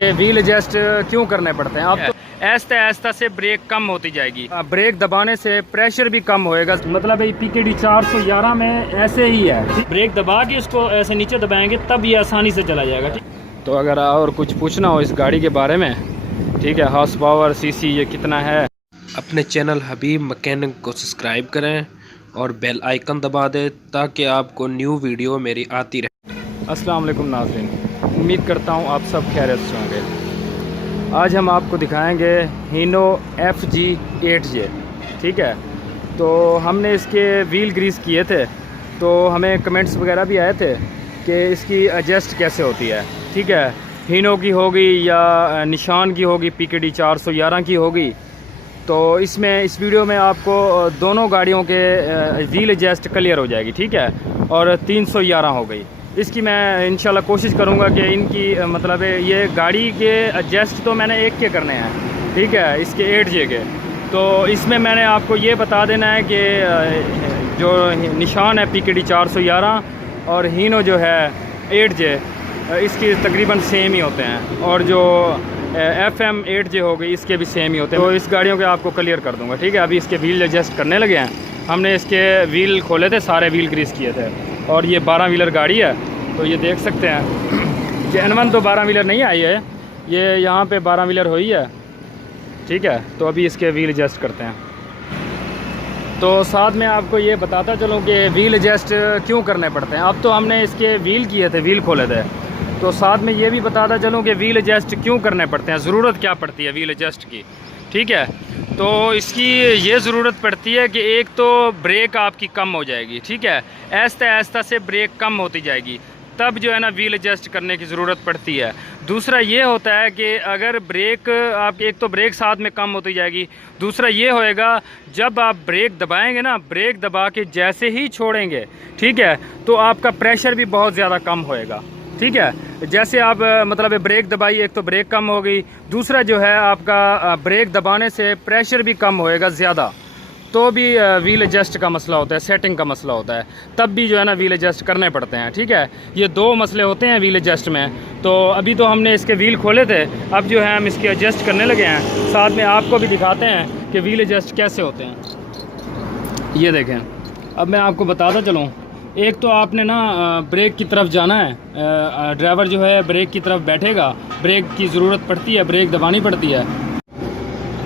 Wheel adjust क्यों करने पड़ते हैं? अब तो ऐसा ऐसा से ब्रेक कम होती जाएगी, ब्रेक दबाने से प्रेशर भी कम होएगा। मतलब ये PKD 411 में ऐसे ही है, ब्रेक दबा के उसको ऐसे नीचे दबाएंगे तब ये आसानी से चला जाएगा। ठीक, तो अगर और कुछ पूछना हो इस गाड़ी के बारे में, ठीक है, हॉर्स पावर CC ये कितना है, अपने चैनल हबीब मैकेनिक को सब्सक्राइब करें और बेल आइकन दबा दें ताकि आपको न्यू वीडियो मेरी आती रहे। अस्सलाम वालेकुम नाज़रीन, उम्मीद करता हूँ आप सब खैरियत से होंगे। आज हम आपको दिखाएंगे हीनो FG 8J। ठीक है, तो हमने इसके व्हील ग्रीस किए थे, तो हमें कमेंट्स वगैरह भी आए थे कि इसकी एडजस्ट कैसे होती है। ठीक है, हीनो की होगी या निशान की होगी, PKD 411 की होगी। तो इसमें इस वीडियो में आपको दोनों गाड़ियों के व्हील एडजस्ट क्लियर हो जाएगी। ठीक है, और 311 हो गई। इसकी मैं इंशाल्लाह कोशिश करूंगा कि इनकी मतलब ये गाड़ी के एडजस्ट तो मैंने एक के करने हैं, ठीक है, इसके 8J के। तो इसमें मैंने आपको ये बता देना है कि जो निशान है PKD 411 और हीनो जो है 8J, इसकी तकरीबन सेम ही होते हैं, और जो FM 8J हो गई इसके भी सेम ही होते हैं। तो इस गाड़ियों के आपको क्लियर कर दूंगा। ठीक है, अभी इसके व्हील एडजस्ट करने लगे हैं। हमने इसके व्हील खोले थे, सारे व्हील ग्रीस किए थे, और ये 12 व्हीलर गाड़ी है। तो ये देख सकते हैं कि N1 तो 12 व्हीलर नहीं आई है, ये यहाँ पे 12 व्हीलर हुई है। ठीक है, तो अभी इसके व्हील एडजस्ट करते हैं। तो साथ में आपको ये बताता चलूँ कि व्हील एडजस्ट क्यों करने पड़ते हैं। अब तो हमने इसके व्हील किए थे, व्हील खोले थे, तो साथ में ये भी बताता चलूँ कि व्हील एडजस्ट क्यों करने पड़ते हैं, ज़रूरत क्या पड़ती है व्हील एडजस्ट की। ठीक है, तो इसकी ये ज़रूरत पड़ती है कि एक तो ब्रेक आपकी कम हो जाएगी। ठीक है, ऐसा ऐसा से ब्रेक कम होती जाएगी, तब जो है ना व्हील एडजस्ट करने की ज़रूरत पड़ती है। दूसरा ये होता है कि अगर ब्रेक आप, एक तो ब्रेक साथ में कम होती जाएगी, दूसरा ये होएगा जब आप ब्रेक दबाएंगे ना, ब्रेक दबा के जैसे ही छोड़ेंगे, ठीक है, तो आपका प्रेशर भी बहुत ज़्यादा कम होएगा। ठीक है, जैसे आप मतलब ब्रेक दबाई, एक तो ब्रेक कम हो गई, दूसरा जो है आपका ब्रेक दबाने से प्रेशर भी कम होएगा ज़्यादा, तो भी व्हील एडजस्ट का मसला होता है, सेटिंग का मसला होता है, तब भी जो है ना व्हील एडजस्ट करने पड़ते हैं। ठीक है, ये दो मसले होते हैं व्हील एडजस्ट में। तो अभी तो हमने इसके व्हील खोले थे, अब जो है हम इसके एडजस्ट करने लगे हैं। साथ में आपको भी दिखाते हैं कि व्हील एडजस्ट कैसे होते हैं। ये देखें, अब मैं आपको बताता चलूँ। एक तो आपने ना ब्रेक की तरफ जाना है, ड्राइवर जो है ब्रेक की तरफ बैठेगा, ब्रेक की ज़रूरत पड़ती है, ब्रेक दबानी पड़ती है।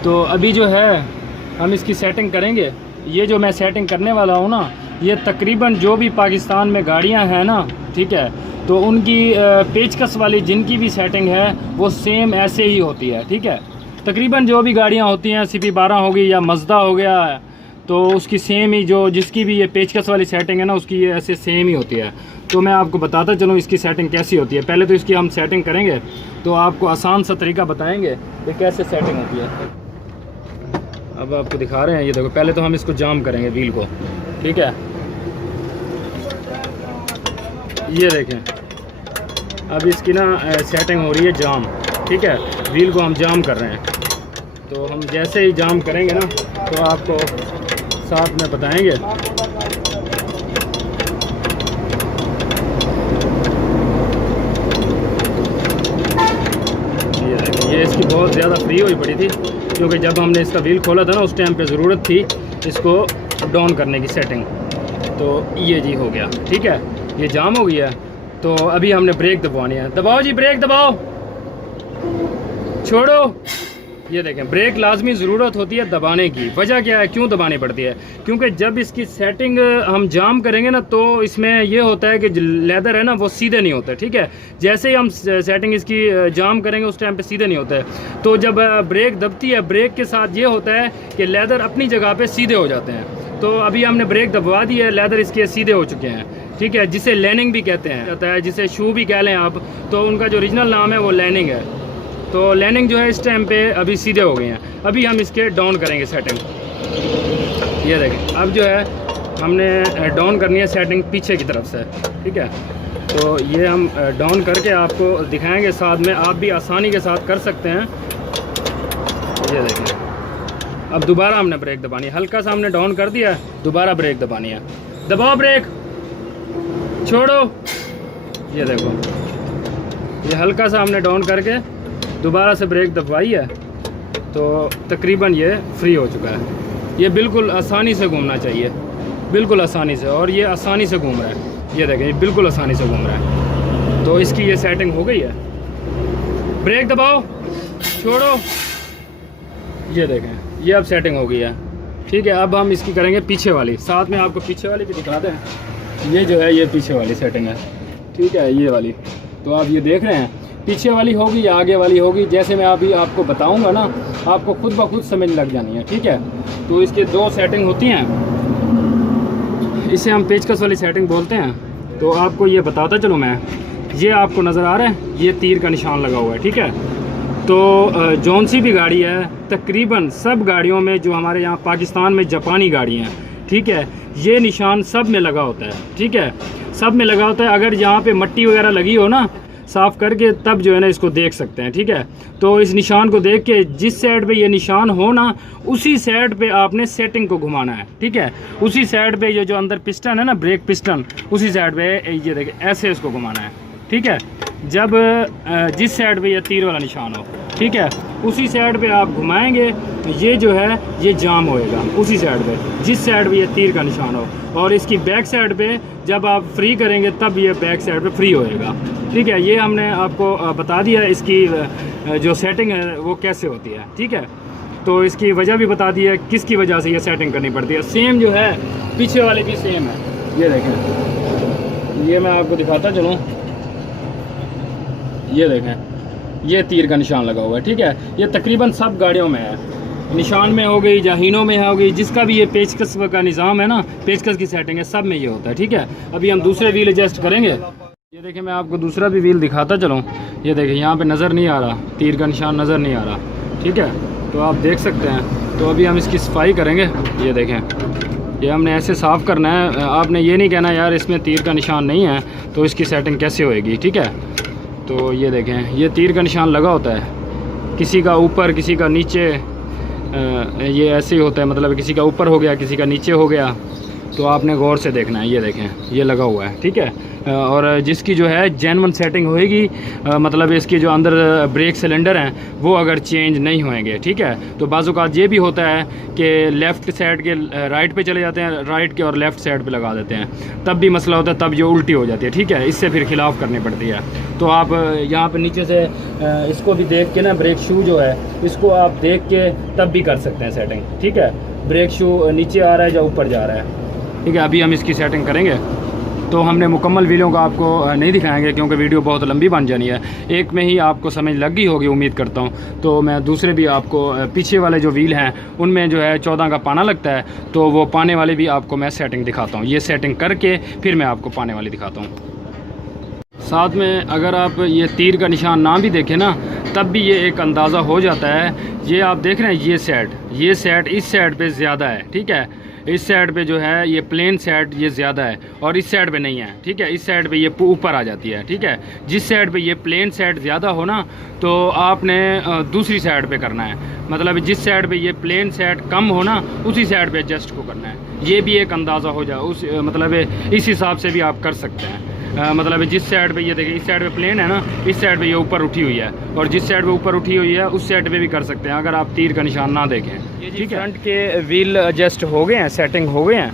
तो अभी जो है हम इसकी सेटिंग करेंगे। ये जो मैं सेटिंग करने वाला हूँ ना, ये तकरीबन जो भी पाकिस्तान में गाड़ियाँ हैं ना, ठीक है, तो उनकी पेचकस वाली जिनकी भी सेटिंग है वो सेम ऐसे ही होती है। ठीक है, तकरीबन जो भी गाड़ियाँ होती हैं, CP12 होगी या मज़दा हो गया, तो उसकी सेम ही, जो जिसकी भी ये पेचकस वाली सेटिंग है ना, उसकी ये ऐसे सेम ही होती है। तो मैं आपको बताता चलूँ इसकी सेटिंग कैसी होती है। पहले तो इसकी हम सेटिंग करेंगे, तो आपको आसान सा तरीका बताएंगे कि कैसे सेटिंग होती है। अब आपको दिखा रहे हैं, ये देखो, पहले तो हम इसको जाम करेंगे व्हील को। ठीक है, ये देखें, अब इसकी ना सेटिंग हो रही है जाम। ठीक है, व्हील को हम जाम कर रहे हैं। तो हम जैसे ही जाम करेंगे ना, तो आपको साथ में बताएंगे। ये इसकी बहुत ज़्यादा फ्री हुई पड़ी थी, क्योंकि जब हमने इसका व्हील खोला था ना, उस टाइम पे ज़रूरत थी इसको डाउन करने की सेटिंग। तो ये जी हो गया। ठीक है, ये जाम हो गया। तो अभी हमने ब्रेक दबानी है। दबाओ जी, ब्रेक दबाओ, छोड़ो। ये देखें, ब्रेक लाजमी ज़रूरत होती है दबाने की। वजह क्या है, क्यों दबानी पड़ती है? क्योंकि जब इसकी सेटिंग हम जाम करेंगे ना, तो इसमें ये होता है कि लेदर है ना, वो सीधे नहीं होता। ठीक है, जैसे ही हम सेटिंग इसकी जाम करेंगे उस टाइम पे सीधे नहीं होता है। तो जब ब्रेक दबती है, ब्रेक के साथ ये होता है कि लेदर अपनी जगह पर सीधे हो जाते हैं। तो अभी हमने ब्रेक दबवा दी है, लेदर इसके सीधे हो चुके हैं। ठीक है, जिसे लैनिंग भी कहते हैं, जाता है, जिसे शू भी कह लें आप, तो उनका जो ओरिजिनल नाम है वो लैनिंग है। तो लैनिंग जो है इस टाइम पे अभी सीधे हो गए हैं। अभी हम इसके डाउन करेंगे सेटिंग। ये देखें, अब जो है हमने डाउन करनी है सेटिंग पीछे की तरफ से। ठीक है, तो ये हम डाउन करके आपको दिखाएंगे, साथ में आप भी आसानी के साथ कर सकते हैं। ये देखें, अब दोबारा हमने ब्रेक दबानी है। हल्का सा हमने डाउन कर दिया, दोबारा ब्रेक दबानी है। दबाओ ब्रेक, छोड़ो। ये देखो, ये हल्का सा हमने डाउन करके दोबारा से ब्रेक दबाई है तो तकरीबन ये फ्री हो चुका है। ये बिल्कुल आसानी से घूमना चाहिए, बिल्कुल आसानी से, और ये आसानी से घूम रहा है। ये देखें, ये बिल्कुल आसानी से घूम रहा है। तो इसकी ये सेटिंग हो गई है। ब्रेक दबाओ, छोड़ो, ये देखें, ये अब सेटिंग हो गई है। ठीक है, अब हम इसकी करेंगे पीछे वाली, साथ में आपको पीछे वाली भी दिखा दें। ये जो है ये पीछे वाली सेटिंग है, ठीक है, ये वाली। तो आप ये देख रहे हैं, पीछे वाली होगी या आगे वाली होगी, जैसे मैं अभी आपको बताऊंगा ना, आपको खुद ब खुद समझ लग जानी है। ठीक है, तो इसके दो सेटिंग होती हैं, इसे हम पेचकस वाली सेटिंग बोलते हैं। तो आपको ये बताता चलो मैं, ये आपको नज़र आ रहा है, ये तीर का निशान लगा हुआ है। ठीक है, तो जौन सी भी गाड़ी है, तकरीबन सब गाड़ियों में, जो हमारे यहाँ पाकिस्तान में जापानी गाड़ी हैं, ठीक है, ये निशान सब में लगा होता है। ठीक है, सब में लगा होता है। अगर यहाँ पे मट्टी वगैरह लगी हो ना, साफ़ करके तब जो है ना इसको देख सकते हैं। ठीक है, तो इस निशान को देख के जिस साइड पे ये निशान हो ना, उसी साइड पे आपने सेटिंग को घुमाना है। ठीक है, उसी साइड पे ये जो अंदर पिस्टन है ना, ब्रेक पिस्टन, उसी साइड पे ये देखिए ऐसे इसको घुमाना है। ठीक है, जब जिस साइड पे ये तीर वाला निशान हो, ठीक है, उसी साइड पे आप घुमाएंगे, ये जो है ये जाम होएगा उसी साइड पे, जिस साइड पे ये तीर का निशान हो। और इसकी बैक साइड पे जब आप फ्री करेंगे तब ये बैक साइड पे फ्री होएगा। ठीक है, ये हमने आपको बता दिया इसकी जो सेटिंग है वो कैसे होती है। ठीक है, तो इसकी वजह भी बता दी है, किसकी वजह से ये सेटिंग करनी पड़ती है। सेम जो है पीछे वाले भी सेम है। ये देखें, ये मैं आपको दिखाता चलूँ, ये देखें, ये तीर का निशान लगा हुआ है। ठीक है, ये तकरीबन सब गाड़ियों में है, निशान में हो गई, जाहीनों में हो गई, जिसका भी ये पेचकस का निज़ाम है ना, पेचकस की सेटिंग है, सब में ये होता है। ठीक है, अभी हम दूसरे व्हील एडजस्ट करेंगे। ये देखें, मैं आपको दूसरा भी व्हील दिखाता चलूँ। ये देखें, यहाँ पे नज़र नहीं आ रहा, तीर का निशान नज़र नहीं आ रहा। ठीक है, तो आप देख सकते हैं। तो अभी हम इसकी सफाई करेंगे। ये देखें, ये हमने ऐसे साफ़ करना है। आपने ये नहीं कहना यार इसमें तीर का निशान नहीं है, तो इसकी सेटिंग कैसे होएगी। ठीक है, तो ये देखें, ये तीर का निशान लगा होता है, किसी का ऊपर, किसी का नीचे, ये ऐसे ही होता है, मतलब किसी का ऊपर हो गया, किसी का नीचे हो गया। तो आपने गौर से देखना है। ये देखें, ये लगा हुआ है। ठीक है, और जिसकी जो है जेन्युइन सेटिंग होएगी, मतलब इसकी जो अंदर ब्रेक सिलेंडर हैं वो अगर चेंज नहीं होएंगे। ठीक है, तो बाज़-औक़ात ये भी होता है कि लेफ़्ट साइड के राइट पे चले जाते हैं, राइट के और लेफ़्ट साइड पे लगा देते हैं, तब भी मसला होता है, तब ये उल्टी हो जाती है। ठीक है, इससे फिर खिलाफ़ करनी पड़ती है। तो आप यहाँ पर नीचे से इसको भी देख के ना, ब्रेक शू जो है इसको आप देख के तब भी कर सकते हैं सेटिंग। ठीक है, ब्रेक शू नीचे आ रहा है या ऊपर जा रहा है। ठीक है, अभी हम इसकी सेटिंग करेंगे। तो हमने मुकम्मल व्हीलों का आपको नहीं दिखाएंगे क्योंकि वीडियो बहुत लंबी बन जानी है। एक में ही आपको समझ लग गई होगी उम्मीद करता हूँ। तो मैं दूसरे भी आपको, पीछे वाले जो व्हील हैं उनमें जो है 14 का पाना लगता है, तो वो पाने वाले भी आपको मैं सेटिंग दिखाता हूँ। ये सेटिंग करके फिर मैं आपको पाने वाली दिखाता हूँ। साथ में अगर आप ये तीर का निशान ना भी देखें ना, तब भी ये एक अंदाज़ा हो जाता है। ये आप देख रहे हैं, ये सेट इस साइड पे ज़्यादा है। ठीक है, इस साइड पे जो है ये प्लेन साइड ये ज़्यादा है और इस साइड पे नहीं है। ठीक है, इस साइड पे ये ऊपर आ जाती है। ठीक है, जिस साइड पे ये प्लेन साइड ज़्यादा हो ना, तो आपने दूसरी साइड पे करना है। मतलब जिस साइड पे ये प्लेन साइड कम हो ना, उसी साइड पे एडजस्ट को करना है। ये भी एक अंदाज़ा हो जाए, उस मतलब इस हिसाब से भी आप कर सकते हैं। मतलब जिस साइड पे ये देखिए, इस साइड पे प्लेन है ना, इस साइड पे ये ऊपर उठी हुई है, और जिस साइड पे ऊपर उठी हुई है उस साइड पे भी कर सकते हैं अगर आप तीर का निशान ना देखें। ठीक है, फ्रंट के व्हील एडजस्ट हो गए हैं, सेटिंग हो गए हैं।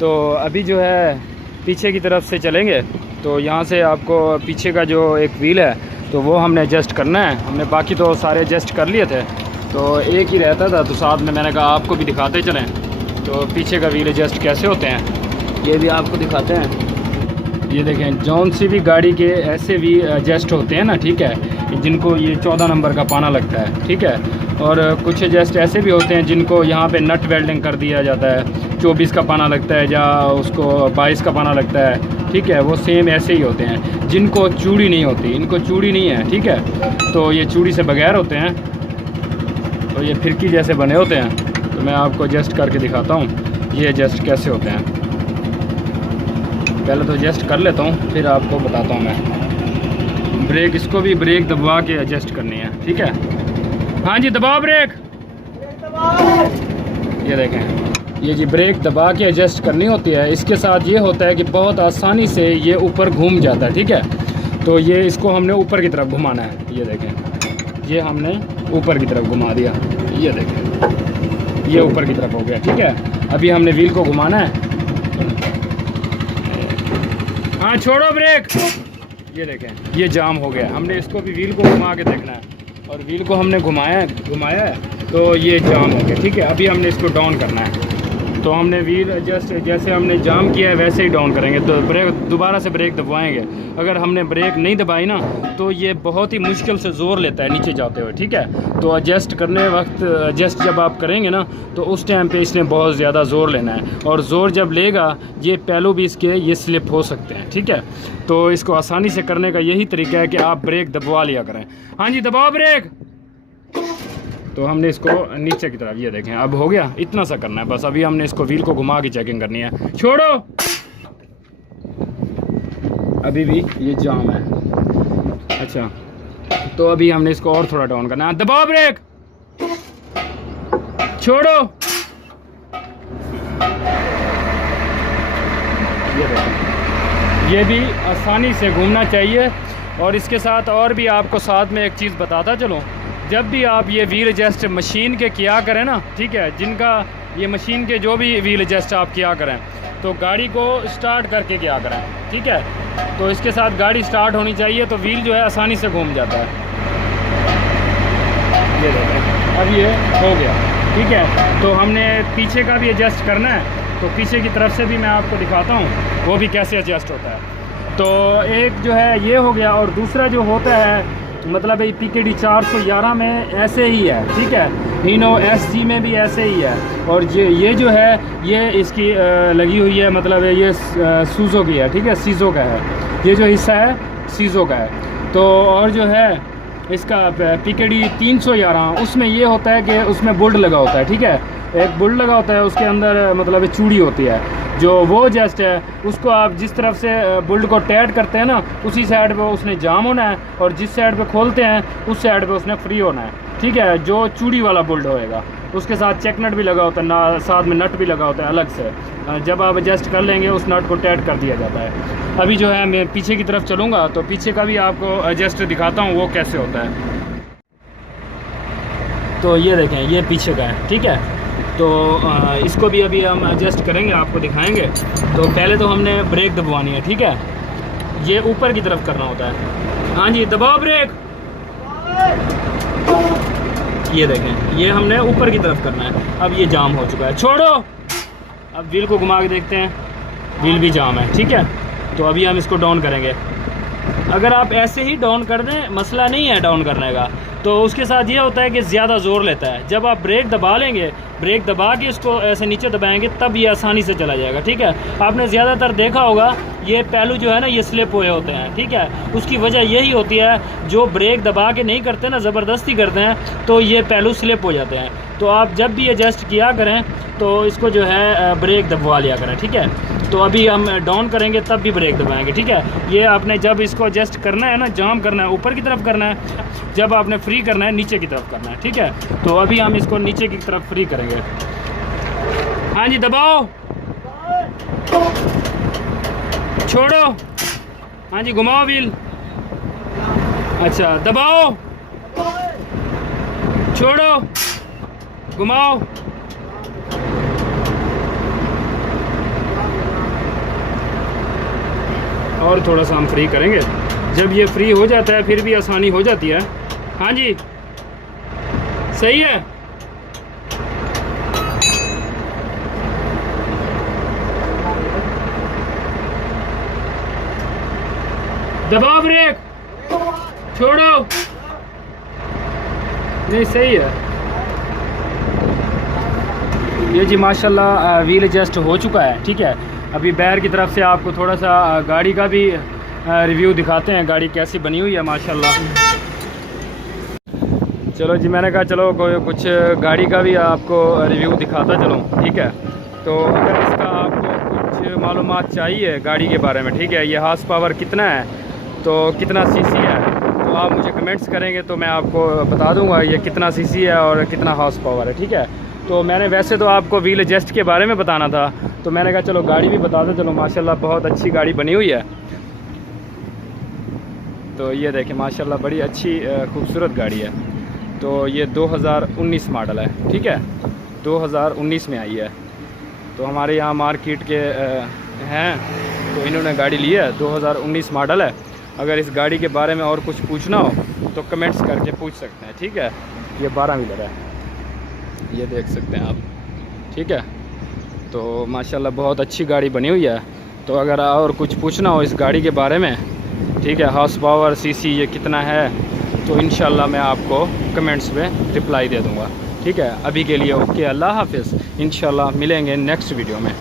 तो अभी जो है पीछे की तरफ से चलेंगे। तो यहाँ से आपको पीछे का जो एक व्हील है तो वो हमने एडजस्ट करना है। हमने बाकी तो सारे एडजस्ट कर लिए थे, तो एक ही रहता था, तो साथ में मैंने कहा आपको भी दिखाते चलें। तो पीछे का व्हील एडजस्ट कैसे होते हैं ये भी आपको दिखाते हैं। ये देखें, जौन सी भी गाड़ी के ऐसे भी एडजस्ट होते हैं ना, ठीक है, जिनको ये 14 नंबर का पाना लगता है। ठीक है, और कुछ एडजस्ट ऐसे भी होते हैं जिनको यहाँ पे नट वेल्डिंग कर दिया जाता है, 24 का पाना लगता है या उसको 22 का पाना लगता है। ठीक है, वो सेम ऐसे ही होते हैं। जिनको चूड़ी नहीं होती, इनको चूड़ी नहीं है। ठीक है, तो ये चूड़ी से बगैर होते हैं, तो ये फिरकी जैसे बने होते हैं। तो मैं आपको एडजस्ट करके दिखाता हूँ ये एडजस्ट कैसे होते हैं। पहले तो एडजस्ट कर लेता हूँ, फिर आपको बताता हूँ मैं। ब्रेक, इसको भी ब्रेक दबा के एडजस्ट करनी है। ठीक है, हाँ जी, दबाओ ब्रेक। ये देखें, ये जी ब्रेक दबा के एडजस्ट करनी होती है। इसके साथ ये होता है कि बहुत आसानी से ये ऊपर घूम जाता है। ठीक है, तो ये इसको हमने ऊपर की तरफ घुमाना है। ये देखें, ये हमने ऊपर की तरफ घुमा दिया, ये देखें ये ऊपर की तरफ हो गया। ठीक है, अभी हमने व्हील को घुमाना है। हाँ छोड़ो ब्रेक, ये देखें ये जाम हो गया। हमने इसको भी व्हील को घुमा के देखना है और व्हील को हमने घुमाया है तो ये जाम हो गया। ठीक है, अभी हमने इसको डाउन करना है। तो हमने व्हील जैसे हमने जाम किया है वैसे ही डाउन करेंगे। तो ब्रेक दोबारा से ब्रेक दबाएंगे। अगर हमने ब्रेक नहीं दबाई ना तो ये बहुत ही मुश्किल से ज़ोर लेता है नीचे जाते हुए। ठीक है, तो एडजस्ट करने वक्त एडजस्ट जब आप करेंगे ना तो उस टाइम पे इसने बहुत ज़्यादा ज़ोर लेना है, और ज़ोर जब लेगा ये पहलू भी इसके ये स्लिप हो सकते हैं। ठीक है, तो इसको आसानी से करने का यही तरीका है कि आप ब्रेक दबवा लिया करें। हाँ जी, दबाओ ब्रेक। तो हमने इसको नीचे की तरफ, ये देखें अब हो गया, इतना सा करना है बस। अभी हमने इसको व्हील को घुमा के चेकिंग करनी है। छोड़ो, अभी भी ये जाम है। अच्छा, तो अभी हमने इसको और थोड़ा डाउन करना है। दबाओ ब्रेक, छोड़ो, ये देखें ये भी आसानी से घूमना चाहिए। और इसके साथ और भी आपको साथ में एक चीज़ बताता चलो, जब भी आप ये व्हील एडजस्ट मशीन के किया करें ना, ठीक है, जिनका ये मशीन के जो भी व्हील एडजस्ट आप किया करें तो गाड़ी को स्टार्ट करके किया करें। ठीक है, तो इसके साथ गाड़ी स्टार्ट होनी चाहिए तो व्हील जो है आसानी से घूम जाता है। ये देखें अब ये हो गया। ठीक है, तो हमने पीछे का भी एडजस्ट करना है, तो पीछे की तरफ से भी मैं आपको दिखाता हूँ वो भी कैसे एडजस्ट होता है। तो एक जो है ये हो गया, और दूसरा जो होता है मतलब ये PKD 411 में ऐसे ही है। ठीक है, हीनो SG में भी ऐसे ही है। और ये जो है ये इसकी लगी हुई है, मतलब ये सूजो की है। ठीक है, सीजो का है ये जो हिस्सा है, सीजो का है। तो और जो है इसका PKD 311 उसमें ये होता है कि उसमें बोल्ट लगा होता है। ठीक है, एक बोल्ट लगा होता है, उसके अंदर मतलब चूड़ी होती है, जो वो जस्ट है उसको आप जिस तरफ से बोल्ट को टाइट करते हैं ना उसी साइड पे उसने जाम होना है, और जिस साइड पे खोलते हैं उस साइड पे उसने फ्री होना है। ठीक है, जो चूड़ी वाला बोल्ट होएगा उसके साथ चेक नट भी लगा होता है ना, साथ में नट भी लगा होता है अलग से। जब आप एडजस्ट कर लेंगे उस नट को टाइट कर दिया जाता है। अभी जो है मैं पीछे की तरफ चलूँगा तो पीछे का भी आपको एडजस्ट दिखाता हूँ वो कैसे होता है। तो ये देखें ये पीछे का है। ठीक है, तो इसको भी अभी हम एडजस्ट करेंगे, आपको दिखाएंगे। तो पहले तो हमने ब्रेक दबवानी है। ठीक है, ये ऊपर की तरफ करना होता है। हाँ जी, दबाओ ब्रेक। ये देखें ये हमने ऊपर की तरफ करना है। अब ये जाम हो चुका है, छोड़ो। अब व्हील को घुमा के देखते हैं, व्हील भी जाम है। ठीक है, तो अभी हम इसको डाउन करेंगे। अगर आप ऐसे ही डाउन कर दें, मसला नहीं है डाउन करने का, तो उसके साथ ये होता है कि ज़्यादा ज़ोर लेता है। जब आप ब्रेक दबा लेंगे, ब्रेक दबा के इसको ऐसे नीचे दबाएंगे तब ये आसानी से चला जाएगा। ठीक है, आपने ज़्यादातर देखा होगा ये पहलू जो है ना ये स्लिप हुए होते हैं। ठीक है, उसकी वजह यही होती है, जो ब्रेक दबा के नहीं करते ना, ज़बरदस्ती करते हैं तो ये पहलू स्लिप हो जाते हैं। तो आप जब भी एडजस्ट किया करें तो इसको जो है ब्रेक दबवा लिया करें। ठीक है, तो अभी हम डाउन करेंगे तब भी ब्रेक दबाएंगे। ठीक है, ये आपने जब इसको एडजस्ट करना है ना, जाम करना है ऊपर की तरफ करना है, जब आपने फ्री करना है नीचे की तरफ करना है। ठीक है, तो अभी हम इसको नीचे की तरफ फ्री करेंगे। हाँ जी, दबाओ, छोड़ो। हाँ जी, घुमाओ व्हील। अच्छा, दबाओ, छोड़ो, घुमाओ। और थोड़ा सा हम फ्री करेंगे। जब ये फ्री हो जाता है फिर भी आसानी हो जाती है। हाँ जी, सही है। दबाओ ब्रेक, छोड़ो। नहीं, सही है ये जी, माशाल्लाह व्हील एडजस्ट हो चुका है। ठीक है, अभी बैर की तरफ से आपको थोड़ा सा गाड़ी का भी रिव्यू दिखाते हैं, गाड़ी कैसी बनी हुई है माशाल्लाह। चलो जी, मैंने कहा चलो कुछ गाड़ी का भी आपको रिव्यू दिखाता चलो। ठीक है, तो अगर इसका आपको कुछ मालूमात चाहिए गाड़ी के बारे में, ठीक है, ये हॉर्स पावर कितना है, तो कितना सीसी है, तो आप मुझे कमेंट्स करेंगे तो मैं आपको बता दूंगा ये कितना सीसी है और कितना हॉर्स पावर है। ठीक है, तो मैंने वैसे तो आपको व्हील एडजस्ट के बारे में बताना था, तो मैंने कहा चलो गाड़ी भी बता दो। चलो माशाल्लाह बहुत अच्छी गाड़ी बनी हुई है। तो ये देखें माशाल्लाह बड़ी अच्छी खूबसूरत गाड़ी है। तो ये 2019 मॉडल है, ठीक है, 2019 में आई है। तो हमारे यहाँ मार्केट के हैं, तो इन्होंने गाड़ी ली है, 2019 मॉडल है। अगर इस गाड़ी के बारे में और कुछ पूछना हो तो कमेंट्स करके पूछ सकते हैं, ठीक है। ये 12 व्हीलर है, ये देख सकते हैं आप, ठीक है। तो माशाल्लाह बहुत अच्छी गाड़ी बनी हुई है। तो अगर और कुछ पूछना हो इस गाड़ी के बारे में, ठीक है, हॉर्स पावर सीसी ये कितना है, तो इंशाल्लाह मैं आपको कमेंट्स में रिप्लाई दे दूँगा, ठीक है। अभी के लिए ओके, अल्लाह हाफ़िज़। इंशाल्लाह मिलेंगे नेक्स्ट वीडियो में।